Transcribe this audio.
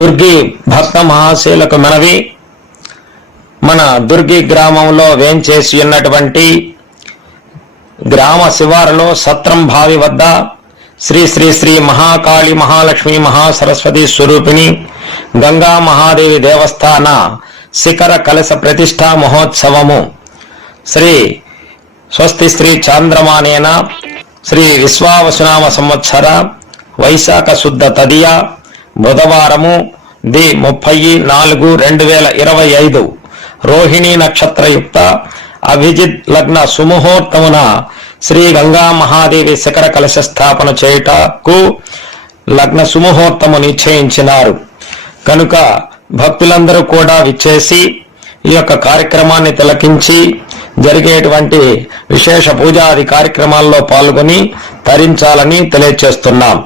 దుర్గి భక్త మహాశీలకు మనవి. మన దుర్గి గ్రామంలో వేంచేసి ఉన్నటువంటి గ్రామ శివారులో సత్రం భావి వద్ద శ్రీ శ్రీ శ్రీ మహాకాళి మహాలక్ష్మి మహాసరస్వతి స్వరూపిణి గంగా మహాదేవి దేవస్థాన శిఖర కలశ ప్రతిష్టా మహోత్సవము శ్రీ స్వస్తి శ్రీ చాంద్రమానేన శ్రీ విశ్వావసునామ సంవత్సర వైశాఖ శుద్ధ తదియ బుధవారము ది ముప్పై నాలుగు రెండు వేల ఇరవై ఐదు రోహిణీ నక్షత్రయుక్త అభిజిత్ లగ్న సుముహూర్తమున శ్రీ గంగా మహాదేవి శిఖర కలశ స్థాపన చేయుటకు లగ్న సుముహూర్తము నిశ్చయించినారు. కనుక భక్తులందరూ కూడా విచ్చేసి ఈ యొక్క కార్యక్రమాన్ని తిలకించి జరిగేటువంటి విశేష పూజాది కార్యక్రమాల్లో పాల్గొని తరించాలని తెలియచేస్తున్నాం.